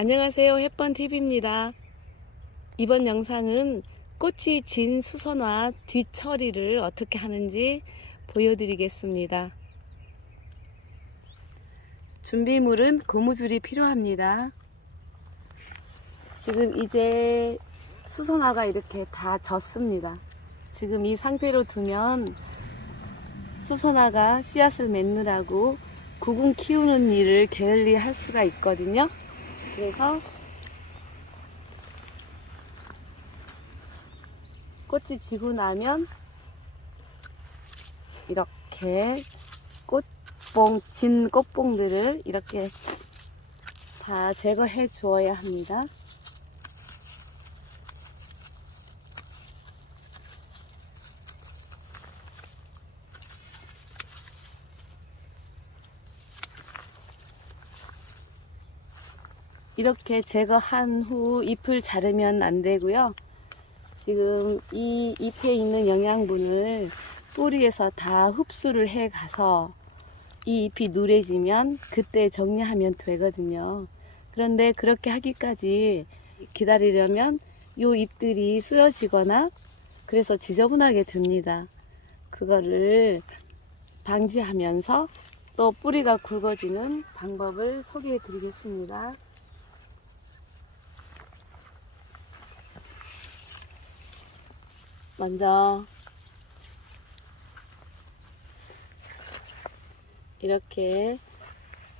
안녕하세요. 햇번TV입니다. 이번 영상은 꽃이 진 수선화 뒤처리를 어떻게 하는지 보여드리겠습니다. 준비물은 고무줄이 필요합니다. 지금 이제 수선화가 이렇게 다 졌습니다. 지금 이 상태로 두면 수선화가 씨앗을 맺느라고 구근 키우는 일을 게을리 할 수가 있거든요. 그래서 꽃이 지고 나면 이렇게 꽃봉, 진 꽃봉들을 이렇게 다 제거해 주어야 합니다. 이렇게 제거한 후 잎을 자르면 안 되고요. 지금 이 잎에 있는 영양분을 뿌리에서 다 흡수를 해 가서 이 잎이 누래지면 그때 정리하면 되거든요. 그런데 그렇게 하기까지 기다리려면 요 잎들이 쓰러지거나 그래서 지저분하게 됩니다. 그거를 방지하면서 또 뿌리가 굵어지는 방법을 소개해 드리겠습니다. 먼저 이렇게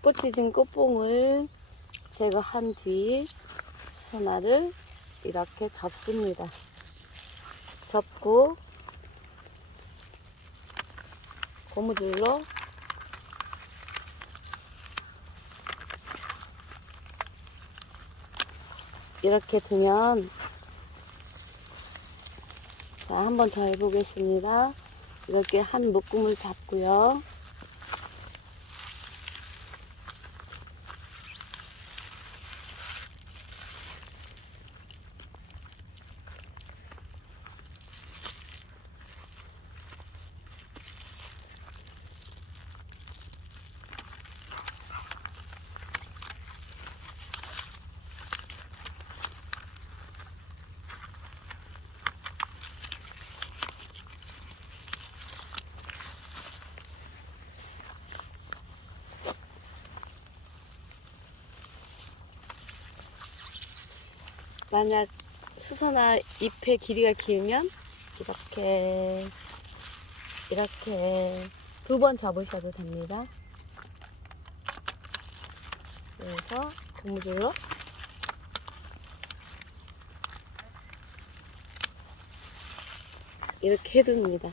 꽃이 진 꽃봉을 제거한 뒤 소나를 이렇게 접습니다. 접고 고무줄로 이렇게 두면 자, 한 번 더 해보겠습니다. 이렇게 한 묶음을 잡고요. 만약 수선화 잎의 길이가 길면 이렇게 이렇게 두번 잡으셔도 됩니다. 그래서 고무줄로 이렇게 해둡니다.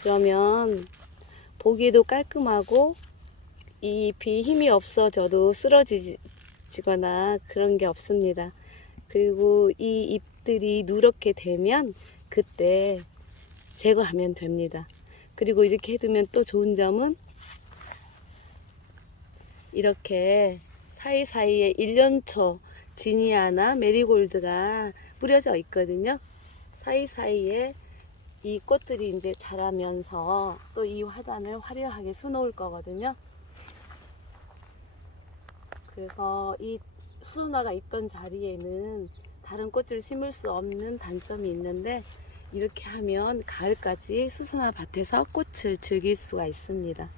그러면 보기에도 깔끔하고 이 잎이 힘이 없어져도 쓰러지거나 그런 게 없습니다. 그리고 이 잎들이 누렇게 되면 그때 제거하면 됩니다. 그리고 이렇게 해두면 또 좋은 점은 이렇게 사이사이에 1년초 지니아나 메리골드가 뿌려져 있거든요. 사이사이에 이 꽃들이 이제 자라면서 또 이 화단을 화려하게 수놓을 거거든요. 그래서 이 수선화가 있던 자리에는 다른 꽃을 심을 수 없는 단점이 있는데 이렇게 하면 가을까지 수선화 밭에서 꽃을 즐길 수가 있습니다.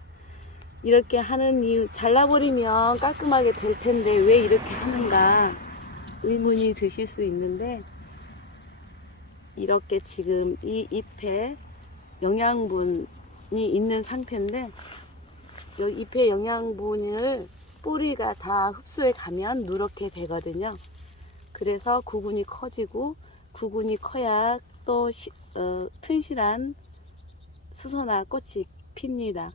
이렇게 하는 이유, 잘라버리면 깔끔하게 될 텐데 왜 이렇게 하는가 의문이 드실 수 있는데 이렇게 지금 이 잎에 영양분이 있는 상태인데 이 잎에 영양분을 뿌리가 다 흡수해 가면 누렇게 되거든요. 그래서 구근이 커지고 구근이 커야 또 시, 어, 튼실한 수선화 꽃이 핍니다.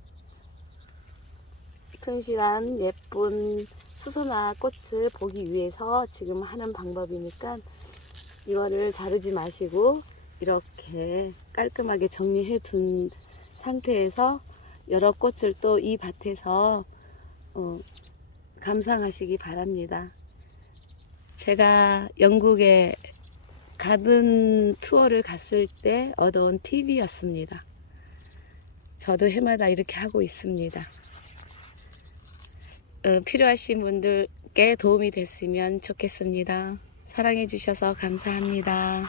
튼실한 예쁜 수선화 꽃을 보기 위해서 지금 하는 방법이니까 이거를 자르지 마시고 이렇게 깔끔하게 정리해 둔 상태에서 여러 꽃을 또 이 밭에서 어, 감상하시기 바랍니다. 제가 영국에 가든 투어를 갔을 때 얻어온 팁이었습니다. 저도 해마다 이렇게 하고 있습니다. 어, 필요하신 분들 분들께 도움이 됐으면 좋겠습니다. 사랑해주셔서 감사합니다.